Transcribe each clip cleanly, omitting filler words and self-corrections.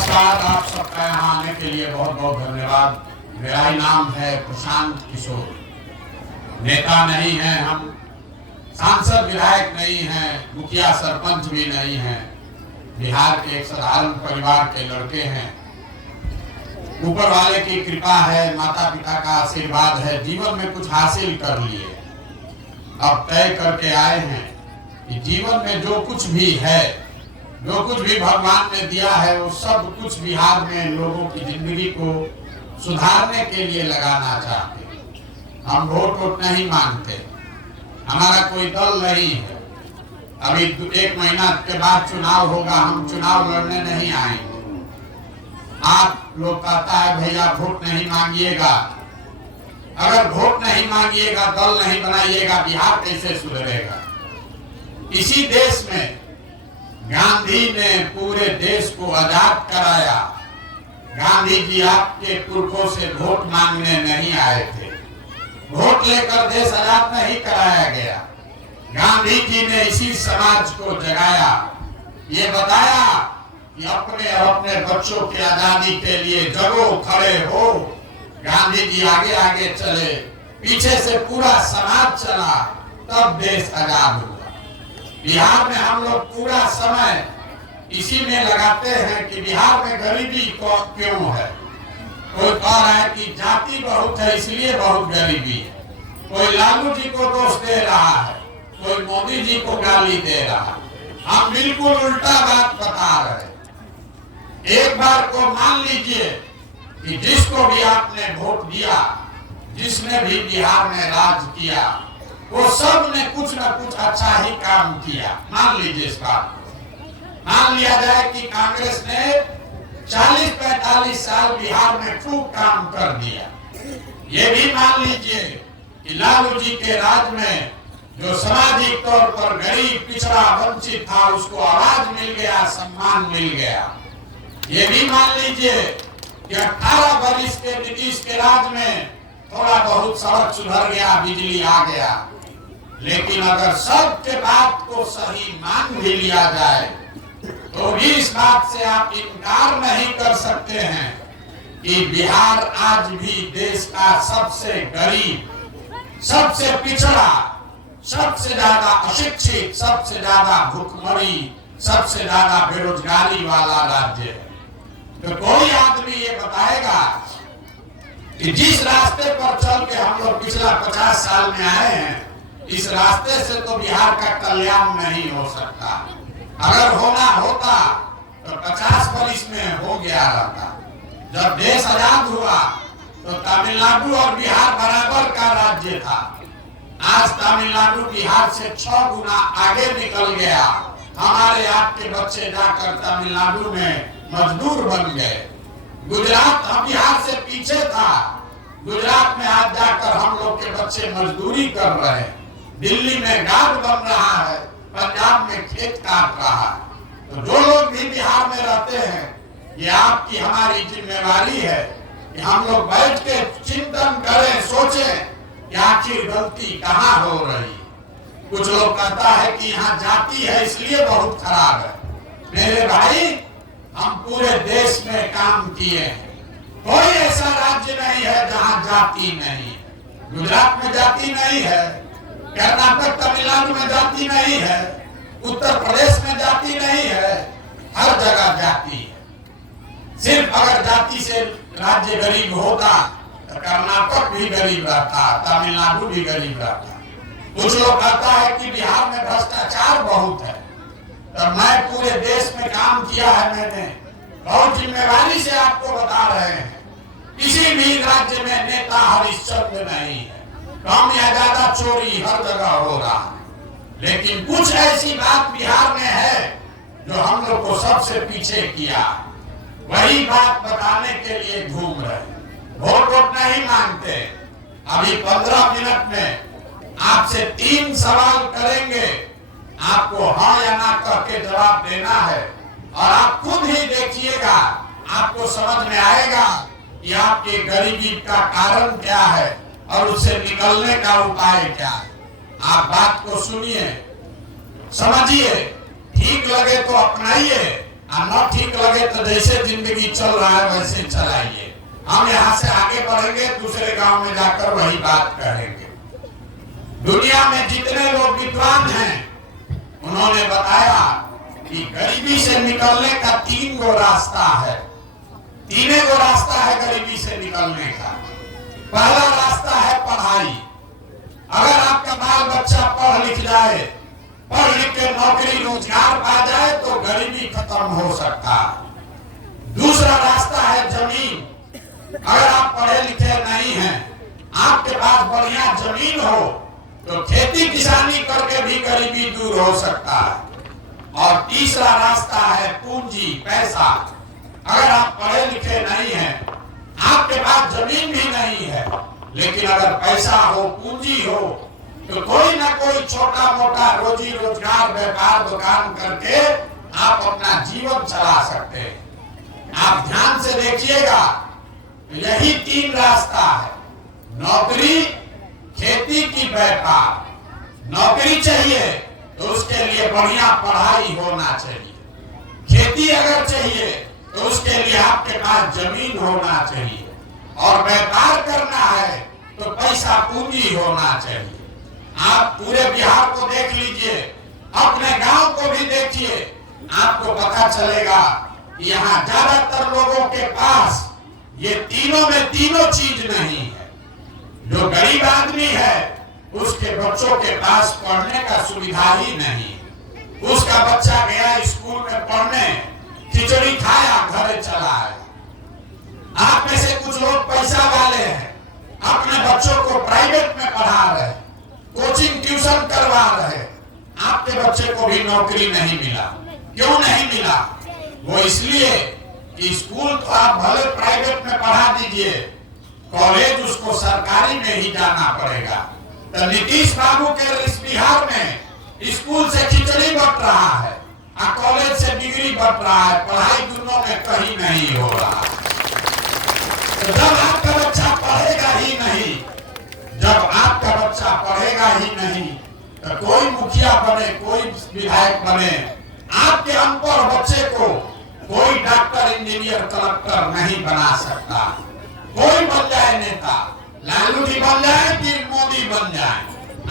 नमस्कार, आप सबका यहाँ आने के लिए बहुत बहुत धन्यवाद। मेरा ही नाम है प्रशांत किशोर। नेता नहीं है हम, सांसद विधायक नहीं है, मुखिया सरपंच भी नहीं है। बिहार के एक साधारण परिवार के लड़के हैं। ऊपर वाले की कृपा है, माता पिता का आशीर्वाद है, जीवन में कुछ हासिल कर लिए। अब तय करके आए हैं कि जीवन में जो कुछ भी है, जो कुछ भी भगवान ने दिया है, वो सब कुछ बिहार में लोगों की जिंदगी को सुधारने के लिए लगाना चाहते हैं। हम वोट नहीं मांगते, हमारा कोई दल नहीं है। अभी 1 महीना के बाद चुनाव होगा, हम चुनाव लड़ने नहीं आएंगे। आप लोग कहता है भैया वोट नहीं मांगिएगा। अगर वोट नहीं मांगिएगा, दल नहीं बनाइएगा, बिहार कैसे सुधरेगा? इसी देश में गांधी ने पूरे देश को आजाद कराया। गांधी जी आपके पुरखों से वोट मांगने नहीं आए थे, वोट लेकर देश आजाद नहीं कराया गया। गांधी जी ने इसी समाज को जगाया, ये बताया कि अपने और अपने बच्चों की आजादी के लिए जगो, खड़े हो। गांधी जी आगे आगे चले, पीछे से पूरा समाज चला, तब देश आजाद हुआ। बिहार में हम लोग पूरा समय इसी में लगाते हैं कि बिहार में गरीबी क्यों है। कोई कह रहा है कि जाति बहुत है इसलिए बहुत गरीबी है, कोई लालू जी को दोष दे रहा है, कोई मोदी जी को गाली दे रहा है। हम बिल्कुल उल्टा बात बता रहे हैं। एक बार को मान लीजिए कि जिसको भी आपने वोट दिया, जिसने भी बिहार में राज किया, वो सब ने कुछ न कुछ अच्छा ही काम किया। मान लीजिए इस बात को। मान लिया जाए कि कांग्रेस ने 40-45 साल बिहार में खूब काम कर दिया। ये भी मान लीजिए कि लालू जी के राज में जो सामाजिक तौर पर गरीब, पिछड़ा, वंचित था, उसको आवाज मिल गया, सम्मान मिल गया। ये भी मान लीजिए कि 18 वर्ष के नीतीश के राज में थोड़ा बहुत सड़क सुधर गया, बिजली आ गया। लेकिन अगर सबके बात को सही मान भी लिया जाए, तो भी इस बात से आप इनकार नहीं कर सकते हैं कि बिहार आज भी देश का सबसे गरीब, सबसे पिछड़ा, सबसे ज्यादा अशिक्षित, सबसे ज्यादा भूखमरी, सबसे ज्यादा बेरोजगारी वाला राज्य है। तो कोई आदमी ये बताएगा कि जिस रास्ते पर चल के हम लोग पिछला 50 साल में आए हैं, इस रास्ते से तो बिहार का कल्याण नहीं हो सकता। अगर होना होता तो 50 वर्ष में हो गया रहता। जब देश आजाद हुआ तो तमिलनाडु और बिहार बराबर का राज्य था। आज तमिलनाडु बिहार से 6 गुना आगे निकल गया। हमारे आपके बच्चे जाकर तमिलनाडु में मजदूर बन गए। गुजरात हम बिहार से पीछे था, गुजरात में आज जाकर हम लोग के बच्चे मजदूरी कर रहे हैं। दिल्ली में गार्ड बन रहा है, पंजाब में खेत काट रहा है। तो जो लोग भी बिहार में रहते हैं, ये आपकी हमारी जिम्मेवारी है कि हम लोग बैठ के चिंतन करें, सोचें कि आखिर गलती कहाँ हो रही। कुछ लोग कहता है कि यहाँ जाति है इसलिए बहुत खराब है। मेरे भाई, हम पूरे देश में काम किए हैं, कोई ऐसा राज्य नहीं है जहाँ जाति नहीं है। गुजरात में जाति नहीं है, कर्नाटक, तमिलनाडु में जाति नहीं है, उत्तर प्रदेश में जाति नहीं है, हर जगह जाति है। सिर्फ अगर जाति से राज्य गरीब होता तो कर्नाटक भी गरीब रहता, तमिलनाडु भी गरीब रहता। कुछ लोग कहता है कि बिहार में भ्रष्टाचार बहुत है। तो मैं पूरे देश में काम किया है, मैंने बहुत जिम्मेवारी से आपको बता रहे हैं। किसी भी राज्य में नेता हरिश्चंद्र नहीं है, कम या ज्यादा चोरी हर जगह हो रहा है। लेकिन कुछ ऐसी बात बिहार में है जो हम लोग को सबसे पीछे किया, वही बात बताने के लिए घूम रहे। वोट नहीं मांगते। अभी 15 मिनट में आपसे 3 सवाल करेंगे, आपको हाँ या ना कह के जवाब देना है। और आप खुद ही देखिएगा, आपको समझ में आएगा कि आपकी गरीबी का कारण क्या है और उससे निकलने का उपाय क्या है। आप बात को सुनिए, समझिए, ठीक लगे तो अपनाइए, न ठीक लगे तो जैसे जिंदगी चल रहा है वैसे चलाइए। हम यहाँ से आगे बढ़ेंगे, दूसरे गांव में जाकर वही बात करेंगे। दुनिया में जितने लोग विद्वान हैं उन्होंने बताया कि गरीबी से निकलने का 3 गो रास्ता है। 3 गो रास्ता है गरीबी से निकलने का। पहला रास्ता है पढ़ाई। अगर आपका बाल बच्चा पढ़ लिख जाए, पढ़ लिख के नौकरी रोजगार पा जाए तो गरीबी खत्म हो सकता है। दूसरा रास्ता है जमीन। अगर आप पढ़े लिखे नहीं हैं, आपके पास बढ़िया जमीन हो तो खेती किसानी करके भी गरीबी दूर हो सकता है। और तीसरा रास्ता है पूंजी, पैसा। अगर आप पढ़े लिखे नहीं हैं, आपके पास जमीन भी नहीं है, लेकिन अगर पैसा हो, पूंजी हो, तो कोई ना कोई छोटा मोटा रोजी रोजगार, व्यापार, दुकान करके आप अपना जीवन चला सकते हैं। आप ध्यान से देखिएगा, यही 3 रास्ता है। नौकरी, खेती की व्यापार। नौकरी चाहिए तो उसके लिए बढ़िया पढ़ाई होना चाहिए। खेती अगर चाहिए तो उसके लिए आपके पास जमीन होना चाहिए। और व्यापार करना है तो पैसा पूंजी होना चाहिए। आप पूरे बिहार को देख लीजिए, अपने गांव को भी देखिए, आपको पता चलेगा यहाँ ज्यादातर लोगों के पास ये तीनों में तीनों चीज नहीं है। जो गरीब आदमी है उसके बच्चों के पास पढ़ने का सुविधा ही नहीं। उसका बच्चा गया स्कूल में पढ़ने, खिचड़ी खाया, घर चला आया। आप में से कुछ लोग पैसा वाले हैं, अपने बच्चों को प्राइवेट में पढ़ा रहे, कोचिंग ट्यूशन करवा रहे। आपके बच्चे को भी नौकरी नहीं मिला। क्यों नहीं मिला? वो इसलिए कि स्कूल तो आप भले प्राइवेट में पढ़ा दीजिए, कॉलेज उसको सरकारी में ही जाना पड़ेगा। तो नीतीश बाबू के इस बिहार में स्कूल से खिचड़ी बट रहा है और कॉलेज से डिग्री बट रहा है। पढ़ाई दोनों में कहीं नहीं हो रहा। तो जब आपका बच्चा पढ़ेगा ही नहीं, जब आपका बच्चा पढ़ेगा ही नहीं, तो कोई मुखिया बने, कोई विधायक बने, आपके अनपढ़ बच्चे को कोई डॉक्टर, इंजीनियर, कलेक्टर नहीं बना सकता। कोई बन जाए नेता, लालू जी बन जाए कि मोदी बन जाए,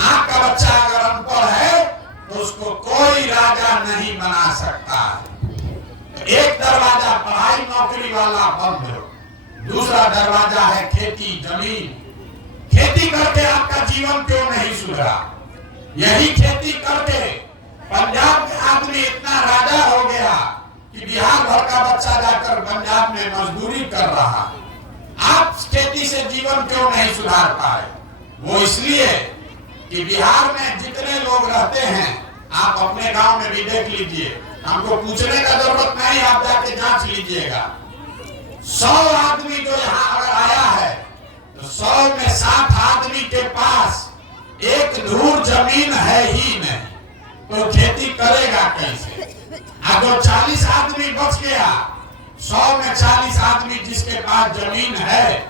आपका बच्चा अगर अनपढ़ है तो उसको कोई राजा नहीं बना सकता। एक दरवाजा पढ़ाई नौकरी वाला बंद हो, दूसरा दरवाजा है खेती, जमीन। खेती करके आपका जीवन क्यों नहीं सुधरा? यही खेती करके पंजाब में आदमी इतना राजा हो गया कि बिहार भर का बच्चा जाकर पंजाब में मजदूरी कर रहा। आप खेती से जीवन क्यों नहीं सुधार पाए? वो इसलिए कि बिहार में जितने लोग रहते हैं, आप अपने गांव में भी देख लीजिए, हमको पूछने का जरूरत नहीं, आप जाके जांच लीजिएगा। 100 आदमी जो यहाँ अगर आया है तो 100 में 60 आदमी के पास एक धूर जमीन है ही नहीं, तो खेती करेगा कैसे? अगर 40 आदमी बच गया, 100 में 40 आदमी जिसके पास जमीन है,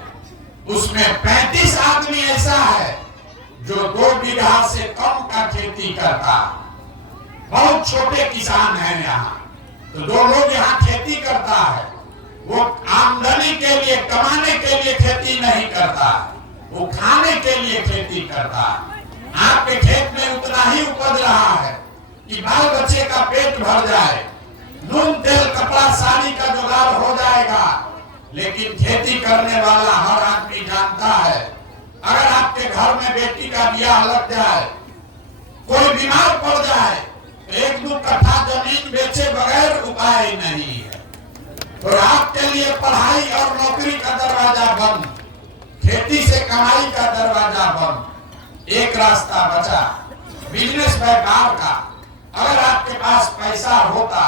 उसमें 35 आदमी ऐसा है जो 2 बीघा से कम का खेती करता। बहुत छोटे किसान हैं यहाँ। तो जो लोग यहाँ खेती करता है वो आमदनी के लिए, कमाने के लिए खेती नहीं करता, वो खाने के लिए खेती करता। आपके खेत में उतना ही उपज रहा है कि बाल बच्चे का पेट भर जाए, नून तेल कपड़ा साड़ी का जुगाड़ हो जाएगा। लेकिन खेती करने वाला हर आदमी जानता है, अगर आपके घर में बेटी का ब्याह लग जाए, कोई बीमार पड़ जाए, तो 1-2 कट्ठा जमीन बेचे बगैर उपाय नहीं है। तो आपके लिए पढ़ाई और नौकरी का दरवाजा बंद, खेती से कमाई का दरवाजा बंद। एक रास्ता बचा, बिजनेस, व्यापार का। अगर आपके पास पैसा होता,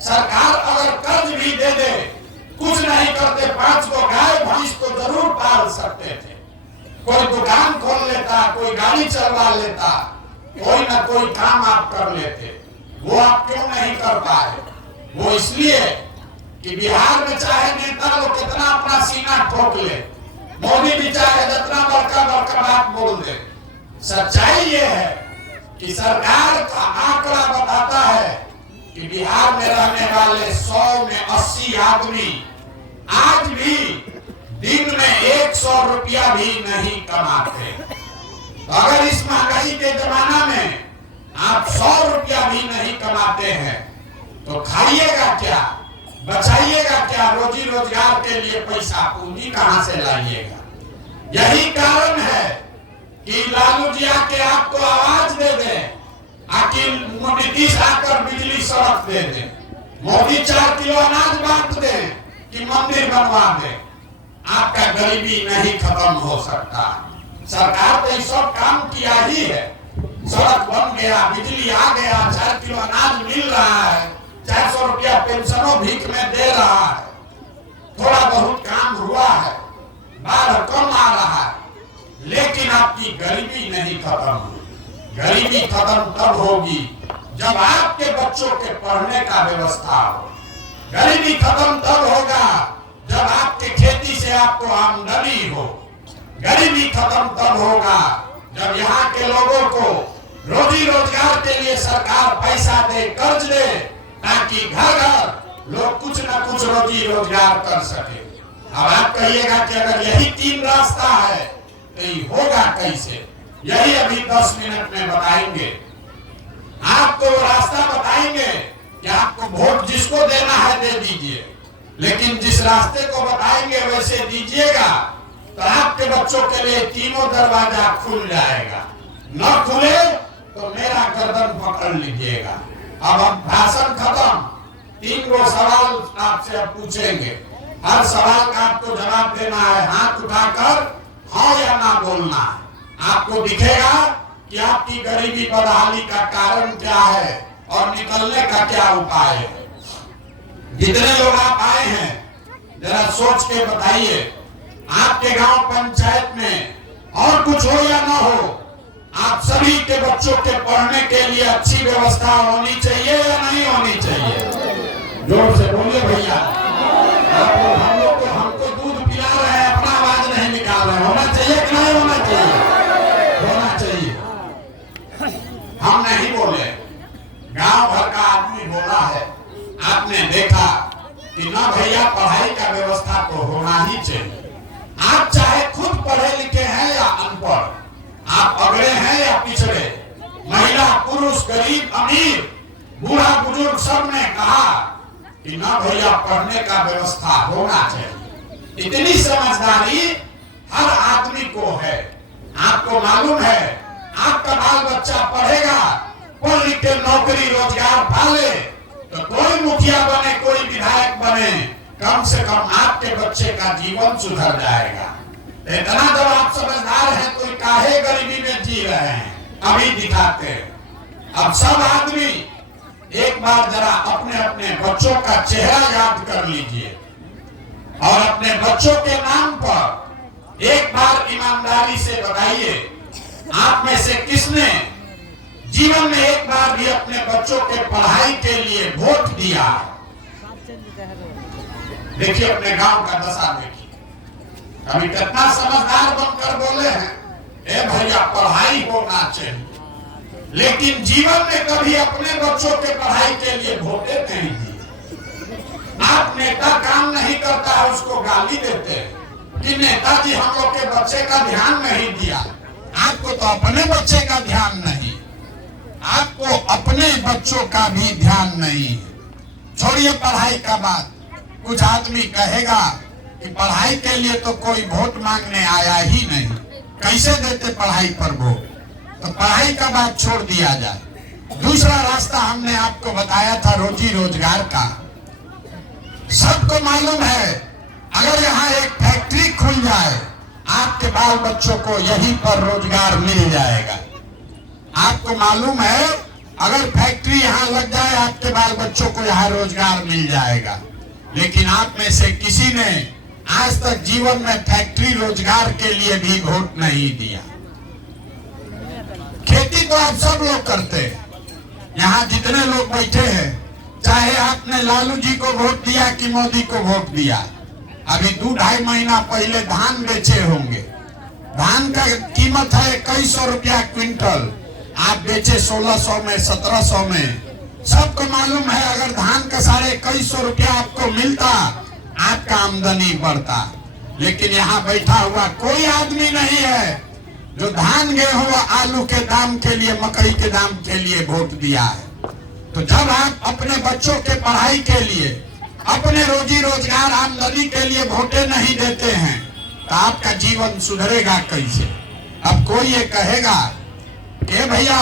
सरकार अगर कर्ज भी दे दे, कुछ नहीं करते, 5 को गाय भैंस तो जरूर पाल सकते थे। कोई दुकान खोल लेता, कोई गाड़ी चलवा लेता, कोई ना कोई काम आप कर लेते। वो आप क्यों नहीं कर पाए? वो इसलिए कि बिहार में चाहे नेता लोग कितना अपना सीना ठोक ले, मोदी भी चाहे जितना बड़का बड़का बात बोल दे, सच्चाई ये है कि सरकार का आंकड़ा बताता है कि बिहार में रहने वाले 100 में 80 आदमी आज भी दिन में 100 रुपया भी नहीं कमाते। तो अगर इस महंगाई के जमाना में आप 100 रुपया भी नहीं कमाते हैं तो खाइएगा क्या, बचाइएगा क्या, रोजी रोजगार के लिए पैसा पूंजी कहां से लाइएगा। यही कारण है कि लालू जी आके आपको आवाज दे दे, आखिर नीतीश आकर बिजली सड़क दे दे, मोदी 4 किलो अनाज बांट दे कि मंदिर बनवा दे, आपका गरीबी नहीं खत्म हो सकता। सरकार तो ये सब काम किया ही है, सड़क बन गया, बिजली आ गया, 4 किलो अनाज मिल रहा है, 400 रुपया पेंशनों भीख में दे रहा है, थोड़ा बहुत काम हुआ है, बाढ़ कम आ रहा है, लेकिन आपकी गरीबी नहीं खत्म हुई। गरीबी खत्म तब होगी जब आपके बच्चों के पढ़ने का व्यवस्था हो। गरीबी खत्म तब होगा जब आपके खेती से आपको आमदनी हो। गरीबी खत्म तब होगा जब यहाँ के लोगों को रोजी रोजगार के लिए सरकार पैसा दे, कर्ज दे, ताकि घर घर लोग कुछ न कुछ रोजी रोजगार कर सके। अब आप कहिएगा कि अगर यही 3 रास्ता है तो ये होगा कैसे? यही अभी 10 मिनट में बताएंगे। आपको रास्ता बताएंगे कि आपको वोट जिसको देना है दे दीजिए, लेकिन जिस रास्ते को बताएंगे वैसे दीजिएगा तो आपके बच्चों के लिए तीनों दरवाजा खुल जाएगा। न खुले तो मेरा गर्दन पकड़ लीजिएगा। अब भाषण खत्म, 3 गो सवाल आपसे अब पूछेंगे। हर सवाल का आपको जवाब देना है, हाथ उठाकर हाँ या ना बोलना है। आपको दिखेगा कि आपकी गरीबी बदहाली का कारण क्या है और निकलने का क्या उपाय है। जितने लोग आप आए हैं जरा सोच के बताइए, आपके गांव पंचायत में और कुछ हो या ना हो, आप सभी के बच्चों के पढ़ने के लिए अच्छी व्यवस्था होनी चाहिए या नहीं होनी चाहिए? जोर से बोलिए भैया। हमको दूध पिला रहे हैं, अपना आवाज नहीं निकाल रहे। होना चाहिए कि नहीं होना चाहिए? होना चाहिए। हम नहीं बोले, गांव भर का आदमी बोला है। आपने देखा कि ना भैया पढ़ाई का व्यवस्था तो होना ही चाहिए। आप चाहे खुद पढ़े लिखे हैं या अनपढ़, आप अगड़े हैं या पिछड़े, महिला पुरुष गरीब अमीर बूढ़ा बुजुर्ग सब ने कहा कि ना भैया पढ़ने का व्यवस्था होना चाहिए। इतनी समझदारी हर आदमी को है। आपको मालूम है आपका बाल बच्चा पढ़ेगा, पढ़ लिख के नौकरी रोजगार पाले तो कोई मुखिया बने, कोई विधायक बने, कम से कम आपके बच्चे का जीवन सुधर जाएगा। इतना जब आप समझदार हैं तो काहे गरीबी में जी रहे हैं? अभी दिखाते हैं। अब सब आदमी एक बार जरा अपने अपने बच्चों का चेहरा याद कर लीजिए और अपने बच्चों के नाम पर एक बार ईमानदारी से बताइए, आप में से किसने जीवन में एक बार भी अपने बच्चों के पढ़ाई के लिए वोट दिया? देखिए अपने गांव का दशा देखिए। अभी कितना समझदार बनकर बोले हैं, ए भैया पढ़ाई होना चाहिए, लेकिन जीवन में कभी अपने बच्चों के पढ़ाई के लिए वोटे नहीं दिए। आप नेता काम नहीं करता है उसको गाली देते हैं कि नेताजी हम लोग के बच्चे का ध्यान नहीं दिया। आपको तो अपने बच्चे का ध्यान नहीं, आपको अपने बच्चों का भी ध्यान नहीं। छोड़िए पढ़ाई का बात। कुछ आदमी कहेगा कि पढ़ाई के लिए तो कोई वोट मांगने आया ही नहीं, कैसे देते पढ़ाई पर वोट? तो पढ़ाई का बात छोड़ दिया जाए। दूसरा रास्ता हमने आपको बताया था रोजी रोजगार का। सबको मालूम है अगर यहाँ एक फैक्ट्री खुल जाए आपके बाल बच्चों को यहीं पर रोजगार मिल जाएगा। आपको मालूम है अगर फैक्ट्री यहाँ लग जाए आपके बाल बच्चों को यहाँ रोजगार मिल जाएगा। लेकिन आप में से किसी ने आज तक जीवन में फैक्ट्री रोजगार के लिए भी वोट नहीं दिया। खेती तो आप सब लोग करते हैं। यहाँ जितने लोग बैठे हैं, चाहे आपने लालू जी को वोट दिया कि मोदी को वोट दिया, अभी 2-2.5 महीना पहले धान बेचे होंगे। धान का कीमत है 2100 रुपया क्विंटल, आप बेचे 1600 में 1700 में, सबको मालूम है अगर धान का 2150 रुपया आपको मिलता, आपका आमदनी बढ़ता। लेकिन यहाँ बैठा हुआ कोई आदमी नहीं है जो धान गेहूं व आलू के दाम के लिए, मकई के दाम के लिए वोट दिया है। तो जब आप अपने बच्चों के पढ़ाई के लिए, अपने रोजी रोजगार आमदनी के लिए वोटे नहीं देते हैं तो आपका जीवन सुधरेगा कैसे? अब कोई ये कहेगा कि भैया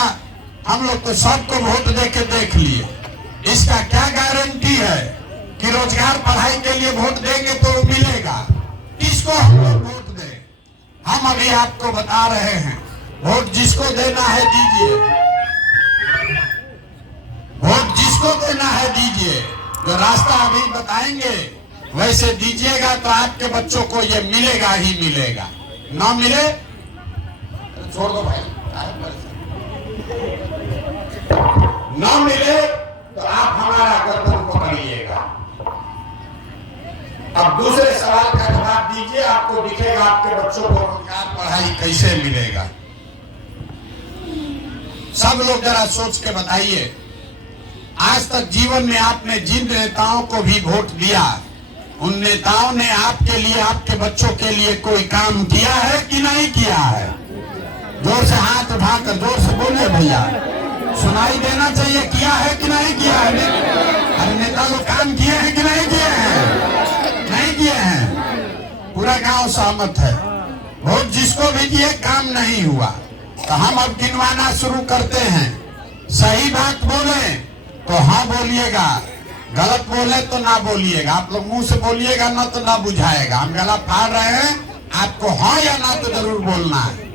हम लोग तो सबको वोट दे के देख लिए, इसका क्या गारंटी है कि रोजगार पढ़ाई के लिए वोट देंगे तो मिलेगा? किसको हम लोग वोट दें? हम अभी आपको बता रहे हैं, वोट जिसको देना है दीजिए, वोट जिसको देना है दीजिए। जो रास्ता अभी बताएंगे वैसे दीजिएगा तो आपके बच्चों को ये मिलेगा ही मिलेगा। ना मिले तो छोड़ दो भाई, ना मिले तो आप हमारा गर्दन पकड़िएगा। अब दूसरे सवाल का जवाब दीजिए, आपको दिखेगा आपके बच्चों को रोजगार पढ़ाई कैसे मिलेगा। सब लोग जरा सोच के बताइए, आज तक जीवन में आपने जिन नेताओं को भी वोट दिया, उन नेताओं ने आपके लिए, आपके बच्चों के लिए कोई काम किया है कि नहीं किया है? जोर से हाथ उठाकर जोर से बोले भैया, सुनाई देना चाहिए, किया है कि नहीं किया है? अरे नेता लोग काम किए हैं कि नहीं किए हैं? नहीं किए हैं। पूरा गांव सहमत है, वोट जिसको भी दिए काम नहीं हुआ। तो हम अब गिनवाना शुरू करते हैं। सही बात बोले तो हाँ बोलिएगा, गलत बोले तो ना बोलिएगा। आप लोग मुंह से बोलिएगा ना तो ना बुझाएगा। हम गला फाड़ रहे हैं, आपको हाँ या ना तो जरूर बोलना है।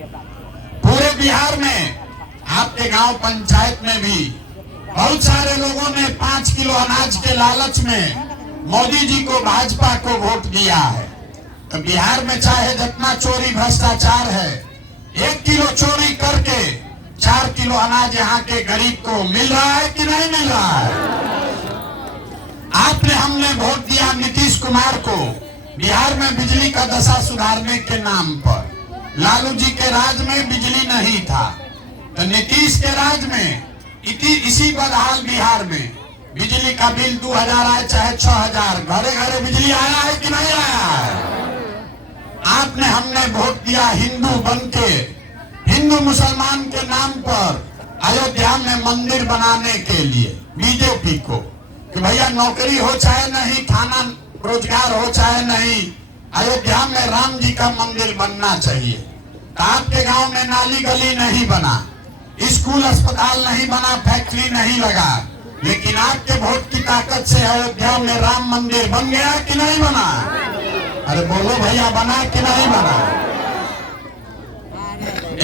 पूरे बिहार में आपके गांव पंचायत में भी बहुत सारे लोगों ने 5 किलो अनाज के लालच में मोदी जी को, भाजपा को वोट दिया है। तो बिहार में चाहे जितना चोरी भ्रष्टाचार है, 1 किलो चोरी करके 4 किलो अनाज यहाँ के गरीब को मिल रहा है कि नहीं मिल रहा है? आपने, हमने वोट दिया नीतीश कुमार को बिहार में बिजली का दशा सुधारने के नाम पर। लालू जी के राज में बिजली नहीं था, तो नीतीश के राज में इसी बदहाल बिहार में बिजली का बिल 2000 आए चाहे 6000, घरे घरे बिजली आया है कि नहीं आया है? आपने, हमने वोट दिया हिंदू बनके, हिंदू मुसलमान के नाम पर अयोध्या में मंदिर बनाने के लिए बीजेपी को, कि भैया नौकरी हो चाहे नहीं, खाना रोजगार हो चाहे नहीं, अयोध्या में राम जी का मंदिर बनना चाहिए। तो आपके गांव में नाली गली नहीं बना, स्कूल अस्पताल नहीं बना, फैक्ट्री नहीं लगा, लेकिन आपके वोट की ताकत से अयोध्या में राम मंदिर बन गया कि नहीं बना? अरे बोलो भैया, बना कि नहीं बना?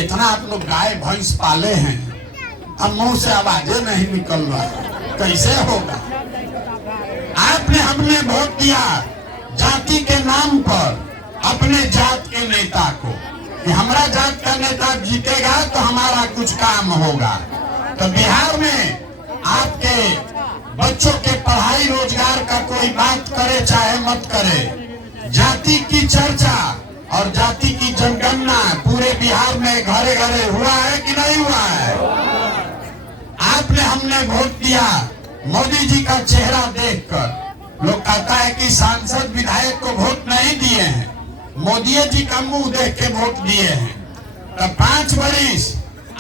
इतना आप लोग गाय भैंस पाले हैं, अब मुंह से आवाजें नहीं निकल रहा, कैसे होगा? आपने, हमने वोट दिया जाति के नाम पर अपने जात के नेता को, कि हमारा जात का नेता जीतेगा तो हमारा कुछ काम होगा। तो बिहार में आपके बच्चों के पढ़ाई रोजगार का कोई बात करे चाहे मत करे, जाति की चर्चा और जाति की जनगणना पूरे बिहार में घरे घरे हुआ है कि नहीं हुआ है? आपने, हमने वोट दिया मोदी जी का चेहरा देखकर। लोग कहता है कि सांसद विधायक को वोट नहीं दिए हैं, मोदी जी का मुंह देख के वोट दिए हैं। तो 5 वर्ष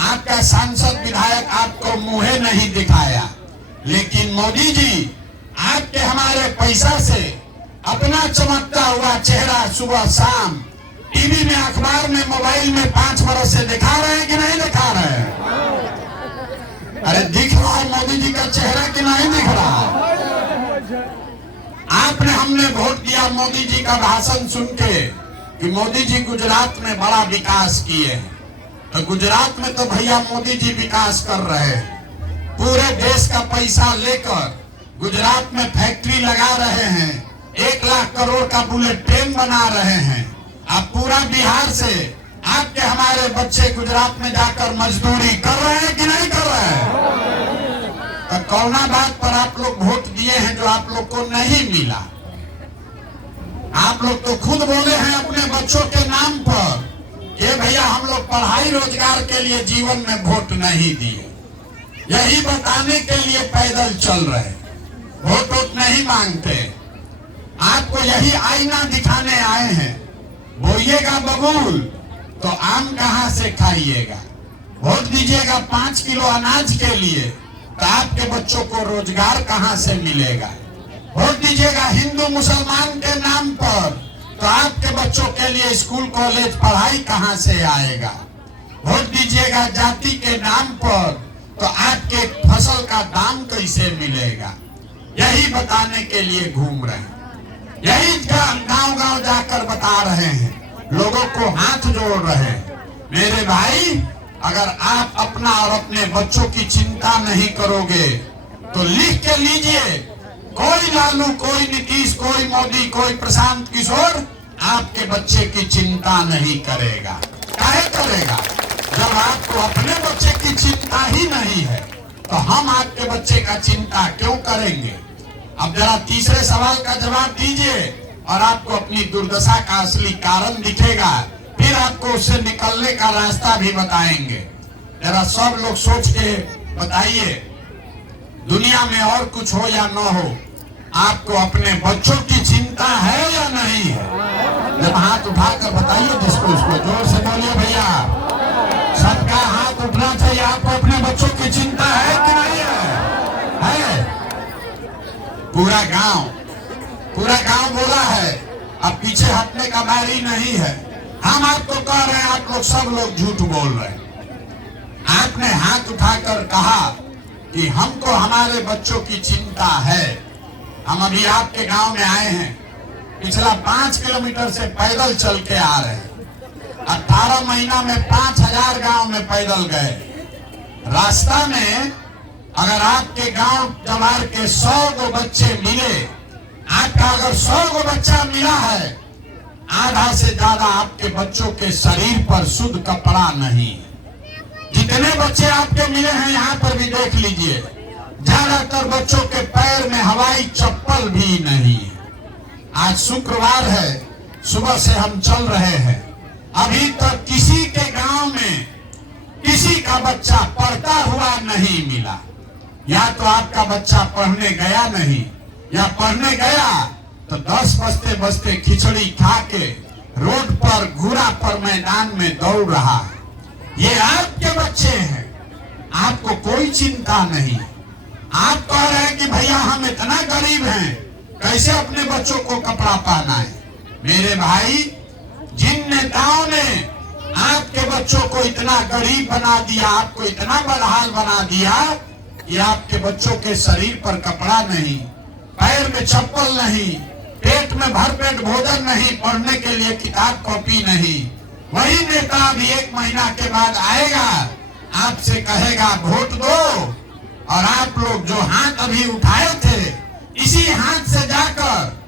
आपका सांसद विधायक आपको मुंह नहीं दिखाया, लेकिन मोदी जी आपके, हमारे पैसा से अपना चमकता हुआ चेहरा सुबह शाम टीवी में, अखबार में, मोबाइल में 5 वर्ष से दिखा रहे हैं कि नहीं दिखा रहे हैं? अरे दिख रहा है मोदी जी का चेहरा कि नहीं दिख रहा है? आपने, हमने वोट दिया मोदी जी का भाषण सुन के कि मोदी जी गुजरात में बड़ा विकास किए हैं। तो गुजरात में तो भैया मोदी जी विकास कर रहे हैं, पूरे देश का पैसा लेकर गुजरात में फैक्ट्री लगा रहे हैं, 1 लाख करोड़ का बुलेट ट्रेन बना रहे हैं। अब पूरा बिहार से आपके, हमारे बच्चे गुजरात में जाकर मजदूरी कर रहे हैं कि नहीं कर रहे हैं? तो कौना बात पर आप लोग वोट दिए हैं जो आप लोग को नहीं मिला? आप लोग तो खुद बोले हैं अपने बच्चों के नाम पर कि भैया हम लोग पढ़ाई रोजगार के लिए जीवन में वोट नहीं दिए। यही बताने के लिए पैदल चल रहे, वोट वोट नहीं मांगते। आपको यही आईना दिखाने आए हैं। बोइएगा बबूल तो आम कहां से खाइएगा। वोट दीजिएगा 5 किलो अनाज के लिए तो आपके बच्चों को रोजगार कहां से मिलेगा। वोट दीजिएगा हिंदू मुसलमान के नाम पर तो आपके बच्चों के लिए स्कूल कॉलेज पढ़ाई कहां से आएगा। वोट दीजिएगा जाति के नाम पर तो आपके फसल का दाम कैसे मिलेगा। यही बताने के लिए घूम रहे हैं, यही गांव गांव जाकर बता रहे हैं, लोगों को हाथ जोड़ रहे हैं। मेरे भाई, अगर आप अपना और अपने बच्चों की चिंता नहीं करोगे तो लिख के लीजिए, कोई लालू, कोई नीतीश, कोई मोदी, कोई प्रशांत किशोर आपके बच्चे की चिंता नहीं करेगा। काहे करेगा? जब आपको अपने बच्चे की चिंता ही नहीं है तो हम आपके बच्चे का चिंता क्यों करेंगे। अब जरा तीसरे सवाल का जवाब दीजिए और आपको अपनी दुर्दशा का असली कारण दिखेगा, फिर आपको उससे निकलने का रास्ता भी बताएंगे। जरा सब लोग सोच के बताइए, दुनिया में और कुछ हो या न हो, आपको अपने बच्चों की चिंता है या नहीं है? जब हाथ उठाकर बताइए जिसको उसको, जोर से बोलिए भैया। सबका हाथ उठना चाहिए। आपको अपने बच्चों की चिंता है कि नहीं है? पूरा गांव बोला है, अब पीछे हटने का बारी नहीं है। हम आपको कह रहे हैं, आप लोग सब लोग झूठ बोल रहे हैं। आपने हाथ उठाकर कहा कि हमको हमारे बच्चों की चिंता है। हम अभी आपके गांव में आए हैं, पिछला 5 किलोमीटर से पैदल चल के आ रहे हैं। 18 महीना में 5000 गांव में पैदल गए। रास्ता में अगर आपके गांव जवार के 100 गो बच्चे मिले, आपका अगर 100 गो बच्चा मिला है, आधा से ज्यादा आपके बच्चों के शरीर पर शुद्ध कपड़ा नहीं। जितने बच्चे आपके मिले हैं यहाँ पर भी देख लीजिए, ज्यादातर बच्चों के पैर में हवाई चप्पल भी नहीं है। आज शुक्रवार है, सुबह से हम चल रहे हैं, अभी तक किसी के गांव में किसी का बच्चा पढ़ता हुआ नहीं मिला। या तो आपका बच्चा पढ़ने गया नहीं, या पढ़ने गया तो 10 बजते बजते खिचड़ी खा के रोड पर घूरा पर मैदान में दौड़ रहा है। ये आपके बच्चे हैं, आपको कोई चिंता नहीं। आप कह रहे हैं कि भैया हम इतना गरीब हैं, कैसे अपने बच्चों को कपड़ा पहना है। मेरे भाई, जिन नेताओं ने आपके बच्चों को इतना गरीब बना दिया, आपको इतना बदहाल बना दिया कि आपके बच्चों के शरीर पर कपड़ा नहीं, पैर में चप्पल नहीं, पेट में भरपेट भोजन नहीं, पढ़ने के लिए किताब कॉपी नहीं, वही नेता अभी 1 महीना के बाद आएगा, आपसे कहेगा वोट दो, और आप लोग जो हाथ अभी उठाए थे, इसी हाथ से जाकर,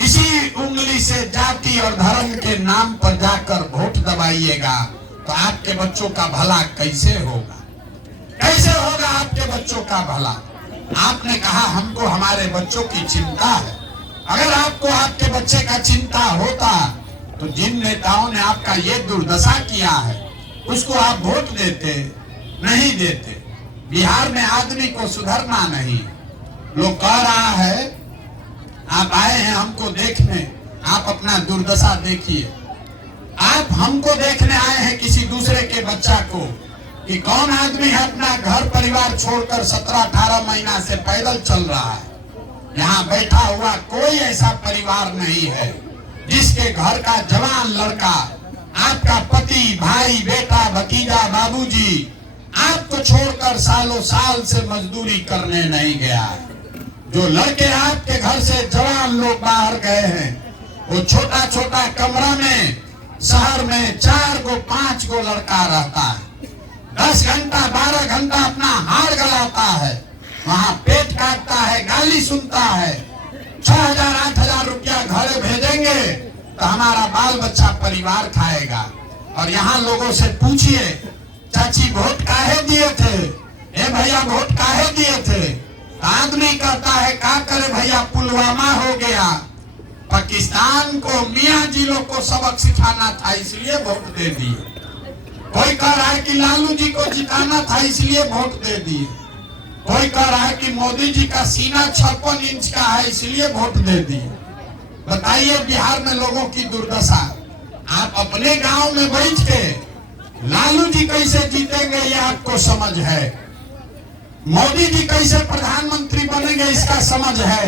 इसी उंगली से जाति और धर्म के नाम पर जाकर वोट दबाइएगा, तो आपके बच्चों का भला कैसे होगा? कैसे होगा आपके बच्चों का भला? आपने कहा हमको हमारे बच्चों की चिंता है। अगर आपको आपके बच्चे का चिंता होता तो जिन नेताओं ने आपका ये दुर्दशा किया है उसको आप वोट देते? नहीं देते। बिहार में आदमी को सुधरना नहीं। लोग कह रहा है आप आए हैं हमको देखने, आप अपना दुर्दशा देखिए। आप हमको देखने आए हैं किसी दूसरे के बच्चा को, कि कौन आदमी है अपना घर परिवार छोड़कर 17-18 महीना से पैदल चल रहा है। यहाँ बैठा हुआ कोई ऐसा परिवार नहीं है जिसके घर का जवान लड़का, आपका पति, भाई, बेटा, भतीजा, बाबूजी आपको छोड़कर सालों साल से मजदूरी करने नहीं गया है। जो लड़के आपके घर से जवान लोग बाहर गए हैं, वो छोटा छोटा कमरा में शहर में 4 गो 5 गो लड़का रहता है, 10 घंटा 12 घंटा अपना हाड़ गलाता है, वहाँ पेट काटता है, गाली सुनता है। 6,000-8,000 रुपया घर भेजेंगे तो हमारा बाल बच्चा परिवार खाएगा। और यहाँ लोगों से पूछिए, चाची वोट काहे दिए थे? ए भैया वोट काहे दिए थे? आदमी कहता है क्या करे भैया, पुलवामा हो गया, पाकिस्तान को मियाँ जी लोग को सबक सिखाना था इसलिए वोट दे दिए। कोई कह रहा है कि लालू जी को जिताना था इसलिए वोट दे दिए। कोई कह रहा है कि मोदी जी का सीना 56 इंच का है इसलिए वोट दे दिए। बताइए बिहार में लोगों की दुर्दशा। आप अपने गांव में बैठ के लालू जी कैसे जीतेंगे ये आपको समझ है, मोदी जी कैसे प्रधानमंत्री बनेंगे इसका समझ है,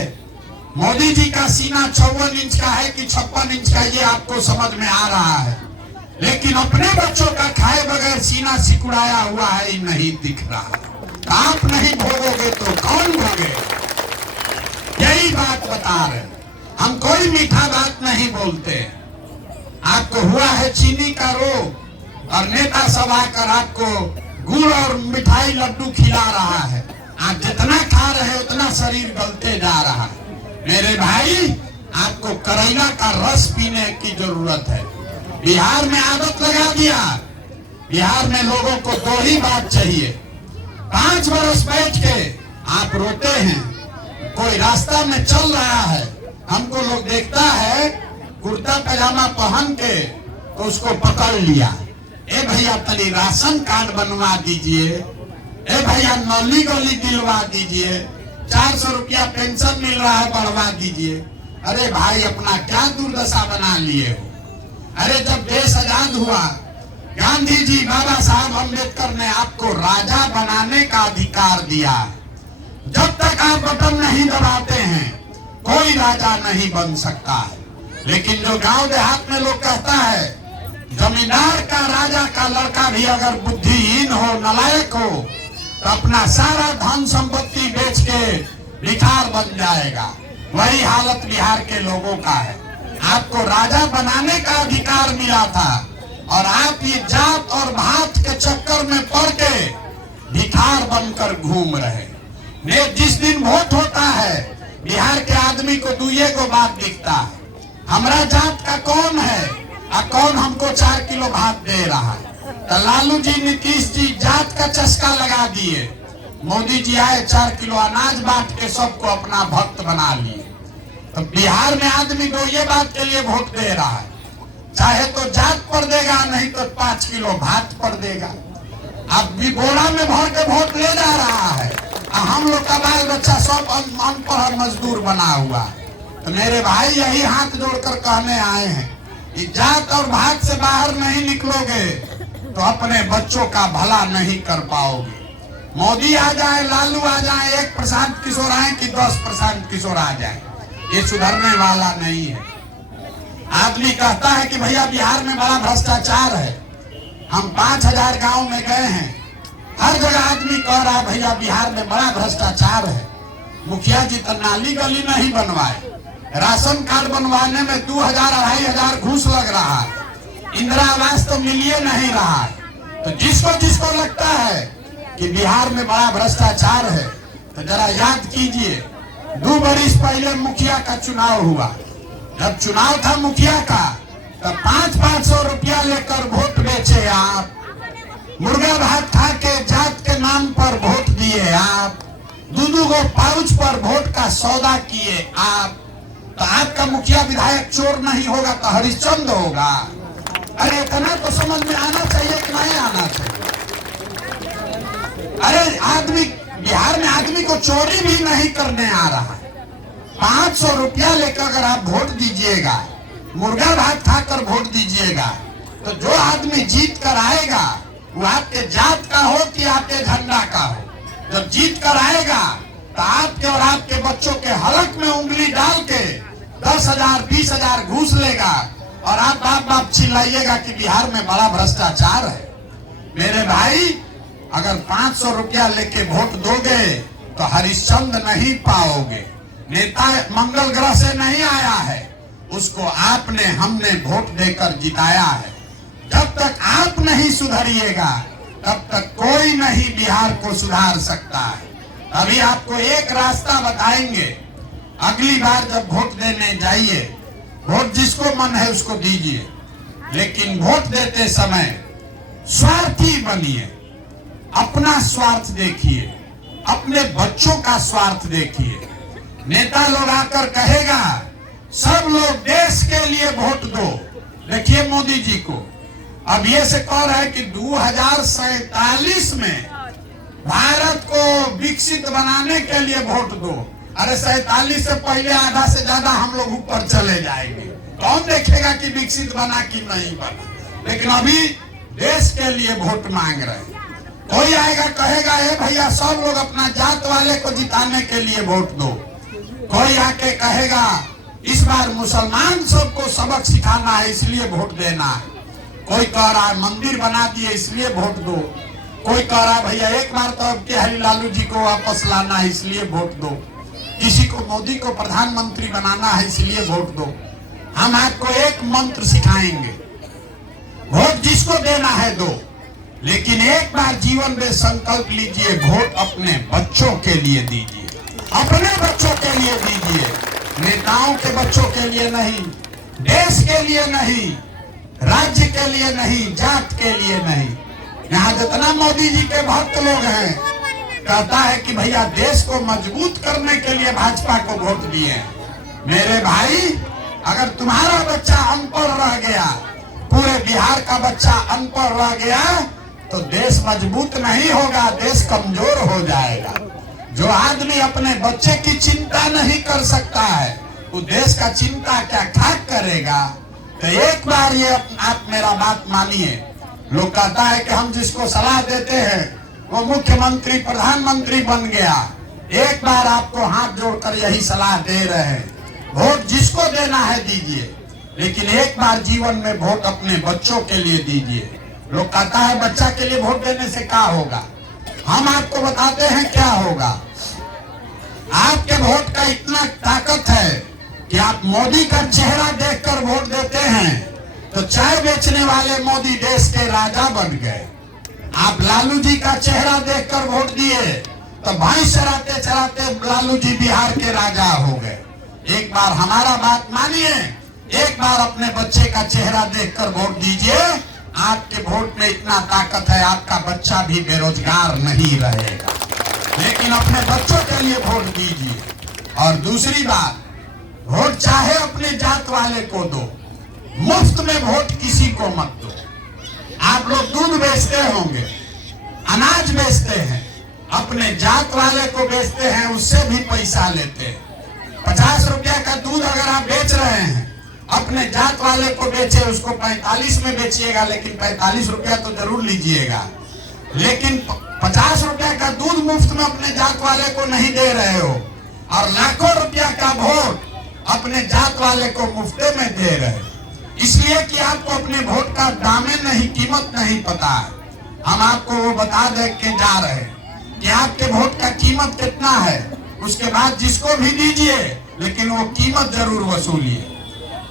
मोदी जी का सीना 54 इंच का है कि 56 इंच का ये आपको समझ में आ रहा है, लेकिन अपने बच्चों का खाए बगैर सीना सिकुड़ाया हुआ है नहीं दिख रहा। आप नहीं भोगोगे तो कौन भोगे? यही बात बता रहे। हम कोई मीठा बात नहीं बोलते। आपको हुआ है चीनी का रोग और नेता सब आकर आपको गुड़ और मिठाई लड्डू खिला रहा है। आप जितना खा रहे हैं उतना शरीर गलते जा रहा है। मेरे भाई, आपको करेला का रस पीने की जरूरत है। बिहार में आदत लगा दिया। बिहार में लोगों को दो ही बात चाहिए। 5 बरस बैठ के आप रोते हैं। कोई रास्ता में चल रहा है, हमको लोग देखता है कुर्ता पैजामा पहन के तो उसको पकड़ लिया। ए भैया तनी राशन कार्ड बनवा दीजिए, ए भैया नौली गली दिलवा दीजिए, 400 रुपया पेंशन मिल रहा है बढ़वा दीजिए। अरे भाई, अपना क्या दुर्दशा बना लिए हो? अरे जब देश आजाद हुआ, गांधी जी बाबा साहब अम्बेडकर ने आपको राजा बनाने का अधिकार दिया। जब तक आप बटन नहीं दबाते हैं कोई राजा नहीं बन सकता है। लेकिन जो गांव देहात में लोग कहता है जमींदार का राजा का लड़का भी अगर बुद्धिहीन हो, नालायक हो, तो अपना सारा धन संपत्ति बेच के भिखार बन जाएगा। वही हालत बिहार के लोगों का है। आपको राजा बनाने का अधिकार मिला था और आप ये जात और भात के चक्कर में पड़ के भिखार बनकर घूम रहे। जिस दिन वोट होता है बिहार के आदमी को दुइये को बात दिखता है, हमारा जात का कौन है और कौन हमको 4 किलो भात दे रहा है। तो लालू जी, नीतीश जी जात का चस्का लगा दिए। मोदी जी आए 4 किलो अनाज बांट के सबको अपना भक्त बना लिए। तो बिहार में आदमी को ये बात के लिए वोट दे रहा है, चाहे तो जात पर देगा, नहीं तो 5 किलो भात पर देगा। अब भी बोरा में भर के वोट ले जा रहा है। हम लोग का बाल बच्चा सब अनपढ़ मजदूर बना हुआ। तो मेरे भाई, यही हाथ जोड़कर कहने आए हैं कि जात और भात से बाहर नहीं निकलोगे तो अपने बच्चों का भला नहीं कर पाओगे। मोदी आ जाए, लालू आ जाए, एक प्रशांत किशोर आए कि 10 प्रशांत किशोर आ जाए, ये सुधरने वाला नहीं है। आदमी कहता है कि भैया बिहार में बड़ा भ्रष्टाचार है। हम 5000 गांव में गए हैं, हर जगह आदमी कह रहा है भैया बिहार में बड़ा भ्रष्टाचार है। मुखिया जी तो नाली गली नहीं बनवाए, राशन कार्ड बनवाने में 2000-2500 घूस लग रहा है, इंदिरा आवास तो मिलिए नहीं रहा है। तो जिसको जिसको लगता है कि बिहार में बड़ा भ्रष्टाचार है तो जरा याद कीजिए, 2 बरिस पहले मुखिया का चुनाव हुआ। जब चुनाव था मुखिया का तो 500-500 रुपया लेकर वोट बेचे आप, मुर्गा भात खा के जात के नाम पर वोट दिए आप, 2-2 गो पाउच पर वोट का सौदा किए आप। तो आपका मुखिया विधायक चोर नहीं होगा तो हरिश्चंद्र होगा। अरे इतना तो समझ में आना चाहिए कि नहीं आना चाहिए? अरे आदमी, बिहार में आदमी को चोरी भी नहीं करने आ रहा है। 500 रुपया लेकर अगर आप वोट दीजिएगा, मुर्गा भात खाकर वोट दीजिएगा, तो जो आदमी जीत कर आएगा वो आपके जात का हो कि आपके झंडा का हो, जब जीत कर आएगा तो आपके और आपके बच्चों के हलक में उंगली डाल के 10,000-20,000 घूस लेगा और आप बाप बाप चिल्लाइएगा कि बिहार में बड़ा भ्रष्टाचार है। मेरे भाई, अगर 500 रुपया लेके वोट दोगे तो हरिश्चंद्र नहीं पाओगे। नेता मंगल ग्रह से नहीं आया है, उसको आपने हमने वोट देकर जिताया है। जब तक आप नहीं सुधरिएगा तब तक कोई नहीं बिहार को सुधार सकता है। अभी आपको एक रास्ता बताएंगे, अगली बार जब वोट देने जाइए, वोट जिसको मन है उसको दीजिए, लेकिन वोट देते समय स्वार्थी बनिए। अपना स्वार्थ देखिए, अपने बच्चों का स्वार्थ देखिए। नेता लोग आकर कहेगा सब लोग देश के लिए वोट दो। देखिए मोदी जी को अब ये से कह रहा है कि 2047 में भारत को विकसित बनाने के लिए वोट दो। अरे 47 से पहले आधा से ज्यादा हम लोग ऊपर चले जाएंगे, कौन देखेगा कि विकसित बना कि नहीं बना। लेकिन अभी देश के लिए वोट मांग रहे हैं। कोई आएगा कहेगा ए भैया सब लोग अपना जात वाले को जिताने के लिए वोट दो। कोई आके कहेगा इस बार मुसलमान सबको सबक सिखाना है इसलिए वोट देना है। कोई कह रहा है मंदिर बना दिए इसलिए वोट दो। कोई कह रहा है भैया एक बार तो अब के हरी लालू जी को वापस लाना है इसलिए वोट दो। किसी को मोदी को प्रधानमंत्री बनाना है इसलिए वोट दो। हम आपको एक मंत्र सिखाएंगे, वोट जिसको देना है दो, लेकिन एक बार जीवन में संकल्प लीजिए वोट अपने बच्चों के लिए दीजिए, अपने बच्चों के लिए दीजिए, नेताओं के बच्चों के लिए नहीं, देश के लिए नहीं, राज्य के लिए नहीं, जात के लिए नहीं। यहाँ जितना मोदी जी के भक्त लोग हैं कहता है कि भैया देश को मजबूत करने के लिए भाजपा को वोट दिए। मेरे भाई अगर तुम्हारा बच्चा अनपढ़ रह गया, पूरे बिहार का बच्चा अनपढ़ रह गया तो देश मजबूत नहीं होगा, देश कमजोर हो जाएगा। जो आदमी अपने बच्चे की चिंता नहीं कर सकता है वो देश का चिंता क्या खाक करेगा। तो एक बार ये आप मेरा बात मानिए। लोग कहता है कि हम जिसको सलाह देते हैं वो मुख्यमंत्री प्रधानमंत्री बन गया। एक बार आपको हाथ जोड़कर यही सलाह दे रहे हैं, वोट जिसको देना है दीजिए, लेकिन एक बार जीवन में वोट अपने बच्चों के लिए दीजिए। लोग कहता है बच्चा के लिए वोट देने से क्या होगा, हम आपको बताते हैं क्या होगा। आपके वोट का इतना ताकत है कि आप मोदी का चेहरा देखकर वोट देते हैं तो चाय बेचने वाले मोदी देश के राजा बन गए। आप लालू जी का चेहरा देखकर वोट दिए तो भैंस चराते चराते लालू जी बिहार के राजा हो गए। एक बार हमारा बात मानिए, एक बार अपने बच्चे का चेहरा देखकर वोट दीजिए। आपके वोट में इतना ताकत है, आपका बच्चा भी बेरोजगार नहीं रहेगा। लेकिन अपने बच्चों के लिए वोट दीजिए। और दूसरी बात, वोट चाहे अपने जात वाले को दो, मुफ्त में वोट किसी को मत दो। आप लोग दूध बेचते होंगे, अनाज बेचते हैं, अपने जात वाले को बेचते हैं, उससे भी पैसा लेते हैं। 50 रुपया का दूध अगर आप बेच रहे हैं, अपने जात वाले को बेचे, उसको 45 में बेचिएगा, लेकिन 45 रुपया तो जरूर लीजिएगा। लेकिन 50 रुपया का दूध मुफ्त में अपने जात वाले को नहीं दे रहे हो, और लाखों रुपया का वोट अपने जात वाले को मुफ्ते में दे रहे हो। इसलिए कि आपको अपने वोट का दामन नहीं, कीमत नहीं पता है। हम आपको वो बता दे के जा रहे हैं कि आपके वोट का कीमत कितना है। उसके बाद जिसको भी दीजिए, लेकिन वो कीमत जरूर वसूलिए।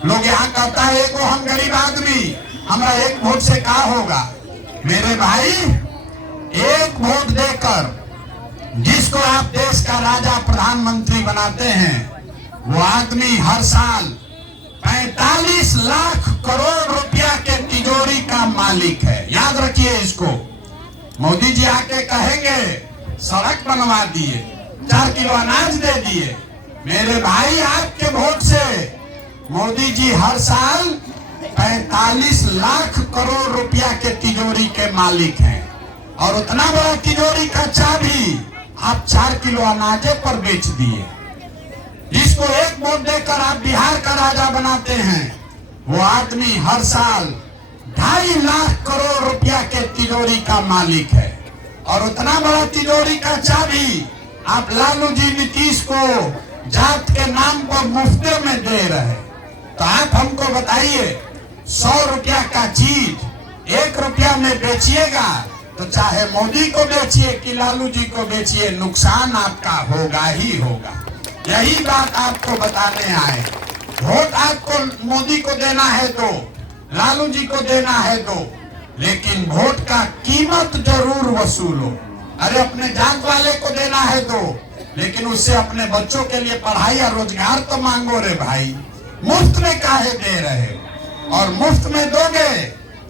लोग यहाँ कहता है एगो हम गरीब आदमी, हमारा एक वोट से क्या होगा। मेरे भाई, एक वोट देकर जिसको आप देश का राजा प्रधानमंत्री बनाते हैं, वो आदमी हर साल 45 लाख करोड़ रुपया के तिजोरी का मालिक है। याद रखिए इसको। मोदी जी आके कहेंगे सड़क बनवा दिए, 4 किलो अनाज दे दिए। मेरे भाई, आपके वोट से मोदी जी हर साल 45 लाख करोड़ रुपया के तिजोरी के मालिक हैं। और उतना बड़ा तिजोरी का चाबी आप 4 किलो अनाजे पर बेच दिए। जिसको एक वोट देकर आप बिहार का राजा बनाते हैं, वो आदमी हर साल 2.5 लाख करोड़ रुपया के तिजोरी का मालिक है। और उतना बड़ा तिजोरी का चाबी आप लालू जी नीतीश को जात के नाम पर मुफ्ते में दे रहे। तो आप हमको बताइए, 100 रुपया का चीज 1 रुपया में बेचिएगा तो चाहे मोदी को बेचिए कि लालू जी को बेचिए, नुकसान आपका होगा ही होगा। यही बात आपको बताने आए। वोट आपको मोदी को देना है तो, लालू जी को देना है तो, लेकिन वोट का कीमत जरूर वसूलो। अरे अपने जात वाले को देना है तो, लेकिन उससे अपने बच्चों के लिए पढ़ाई और रोजगार तो मांगो रे भाई। मुफ्त में काहे दे रहे हो? और मुफ्त में दोगे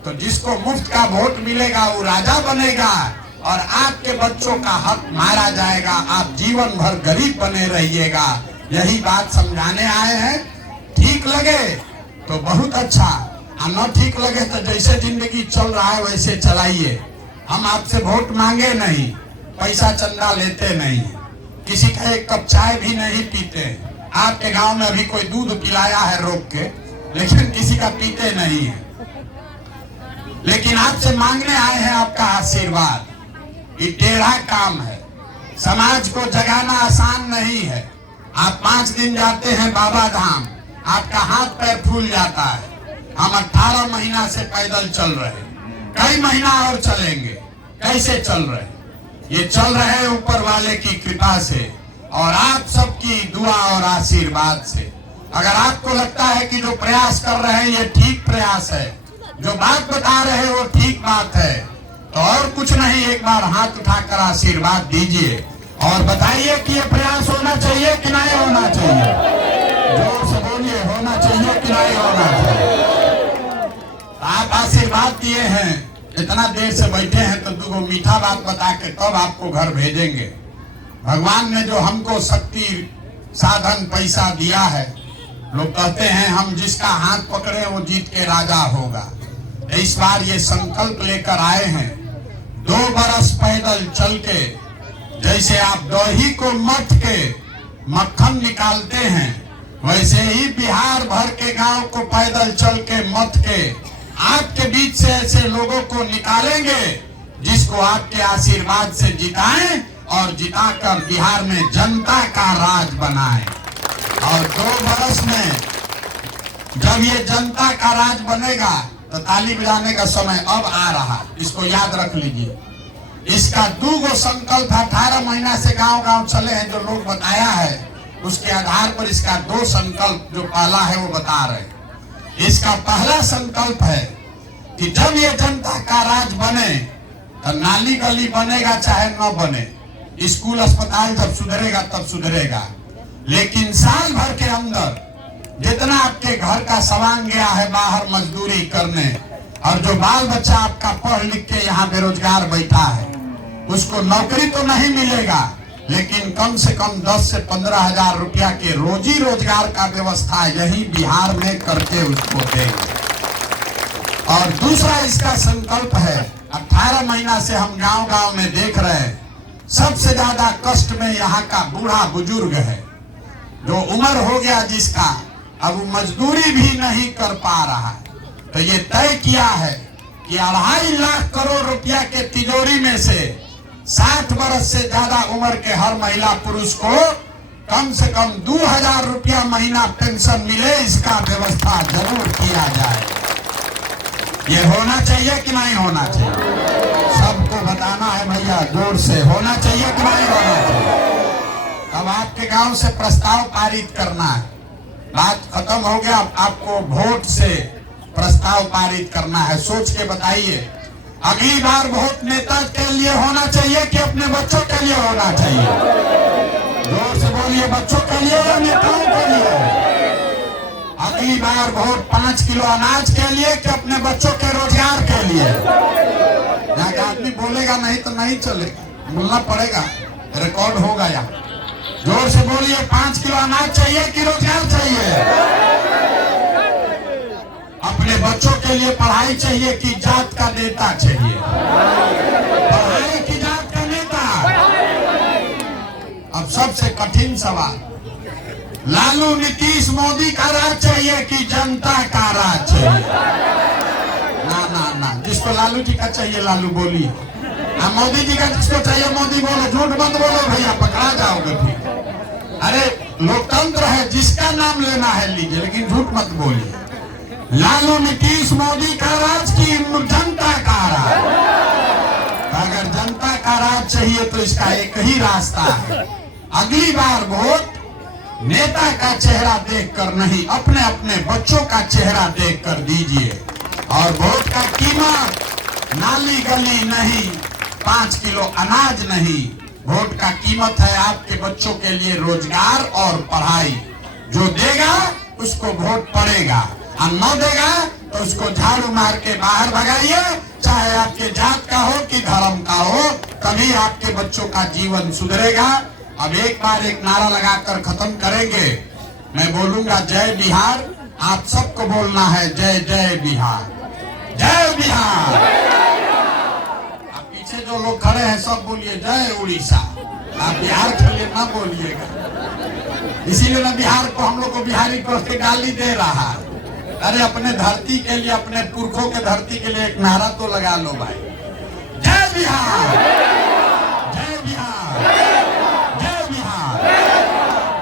तो जिसको मुफ्त का वोट मिलेगा वो राजा बनेगा और आपके बच्चों का हक मारा जाएगा। आप जीवन भर गरीब बने रहिएगा। यही बात समझाने आए हैं। ठीक लगे तो बहुत अच्छा, और न ठीक लगे तो जैसे जिंदगी चल रहा है वैसे चलाइए। हम आपसे वोट मांगे नहीं, पैसा चंदा लेते नहीं है, किसी का एक कप चाय भी नहीं पीते। आपके गांव में अभी कोई दूध पिलाया है रोक के, लेकिन किसी का पीते नहीं है। लेकिन आपसे मांगने आए हैं आपका आशीर्वाद। ये टेढ़ा काम है, समाज को जगाना आसान नहीं है। आप 5 दिन जाते हैं बाबा धाम, आपका हाथ पैर फूल जाता है। हम 18 महीना से पैदल चल रहे हैं, कई महीना और चलेंगे। कैसे चल रहे? ये चल रहे हैं ऊपर वाले की कृपा से और आप सबकी दुआ और आशीर्वाद से। अगर आपको लगता है कि जो प्रयास कर रहे हैं ये ठीक प्रयास है, जो बात बता रहे हैं वो ठीक बात है, तो और कुछ नहीं, एक बार हाथ उठाकर आशीर्वाद दीजिए और बताइए कि ये प्रयास होना चाहिए कि नहीं होना चाहिए। जोर से बोलिए, होना चाहिए कि नहीं होना चाहिए। आप आशीर्वाद दिए हैं, इतना देर से बैठे हैं तो 2 मीठा बात बता के तब आपको घर भेजेंगे। भगवान ने जो हमको शक्ति, साधन, पैसा दिया है, लोग कहते हैं हम जिसका हाथ पकड़े वो जीत के राजा होगा। इस बार ये संकल्प लेकर आए हैं, 2 बरस पैदल चल के, जैसे आप दही को मथ के मक्खन निकालते हैं, वैसे ही बिहार भर के गांव को पैदल चल के मथ के आपके बीच से ऐसे लोगों को निकालेंगे जिसको आपके आशीर्वाद से जिताएं और जिताकर बिहार में जनता का राज बनाएं। और 2 बरस में जब ये जनता का राज बनेगा तो ताली बजाने का समय अब आ रहा, इसको याद रख लीजिए। इसका 2 संकल्प 18 महीना से गांव-गांव चले हैं, जो लोग बताया है उसके आधार पर इसका 2 संकल्प जो पहला है वो बता रहे हैं। इसका पहला संकल्प है कि जब ये जनता का राज बने तो नाली गली बनेगा चाहे न बने, स्कूल अस्पताल जब सुधरेगा तब सुधरेगा, लेकिन साल भर के अंदर जितना आपके घर का सामान गया है बाहर मजदूरी करने, और जो बाल बच्चा आपका पढ़ लिख के यहाँ बेरोजगार बैठा है, उसको नौकरी तो नहीं मिलेगा, लेकिन कम से कम 10 से 15 हजार रुपया के रोजी रोजगार का व्यवस्था यही बिहार में करके उसको देंगे। और दूसरा इसका संकल्प है, 18 महीना से हम गांव-गांव में देख रहे हैं, सबसे ज्यादा कष्ट में यहाँ का बूढ़ा बुजुर्ग है, जो उम्र हो गया जिसका, अब वो मजदूरी भी नहीं कर पा रहा है। तो ये तय किया है कि 2.5 लाख करोड़ रुपया के तिजोरी में से 60 वर्ष से ज्यादा उम्र के हर महिला पुरुष को कम से कम 2000 रुपया महीना पेंशन मिले, इसका व्यवस्था जरूर किया जाए। ये होना चाहिए कि नहीं होना चाहिए? सबको बताना है भैया, जोर से, होना चाहिए कि नहीं होना चाहिए? अब आपके गांव से प्रस्ताव पारित करना है, बात खत्म हो गया। आपको वोट से प्रस्ताव पारित करना है, सोच के बताइए। अगली बार वोट नेता के लिए होना चाहिए कि अपने बच्चों के लिए होना चाहिए? जोर से बोलिए, बच्चों के लिए या नेताओं के लिए? अगली बार वोट 5 किलो अनाज के लिए कि अपने बच्चों के रोजगार के लिए? यहाँ का आदमी बोलेगा नहीं तो नहीं चलेगा, बोलना पड़ेगा, रिकॉर्ड होगा यहाँ। जोर से बोलिए, 5 किलो अनाज चाहिए कि रोजगार चाहिए? अपने बच्चों के लिए पढ़ाई चाहिए कि जात का नेता चाहिए? पढ़ाई की जात का नेता? अब सबसे कठिन सवाल, लालू नीतीश मोदी का राज चाहिए कि जनता का राज चाहिए? ना ना ना, जिसको लालू जी का चाहिए लालू बोलिए, मोदी जी का जिसको चाहिए मोदी बोलो, झूठ मत बोलो भैया, पकड़ा जाओगे फिर। अरे लोकतंत्र है, जिसका नाम लेना है लीजिए, लेकिन झूठ मत बोलिए। लालू नीतीश मोदी का राज की जनता का राज? अगर जनता का राज चाहिए तो इसका एक ही रास्ता है, अगली बार वोट नेता का चेहरा देखकर नहीं, अपने अपने बच्चों का चेहरा देखकर दीजिए। और वोट का कीमत नाली गली नहीं, 5 किलो अनाज नहीं, वोट का कीमत है आपके बच्चों के लिए रोजगार और पढ़ाई। जो देगा उसको वोट पड़ेगा, और न देगा तो उसको झाड़ू मार के बाहर भगाइए, चाहे आपके जात का हो कि धर्म का हो, तभी आपके बच्चों का जीवन सुधरेगा। अब एक बार एक नारा लगाकर खत्म करेंगे, मैं बोलूंगा जय बिहार, आप सबको बोलना है जय जय बिहार, जय बिहार। आप पीछे जो जो लोग खड़े हैं सब बोलिए जय उड़ीसा। आप बिहार के लिए ना बोलिएगा, इसीलिए ना बिहार को हम लोग को बिहारी कह के गाली दे रहा है। अरे अपने धरती के लिए, अपने पुरखों के धरती के लिए एक नारा तो लगा लो भाई, जय बिहार, जय बिहार, जय बिहार।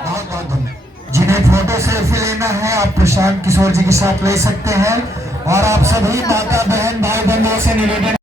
बहुत बहुत धन्यवाद। जिन्हें फोटो सेल्फी लेना है आप प्रशांत किशोर जी के साथ ले सकते हैं। और आप सभी माता बहन भाई बंधुओं से निवेदन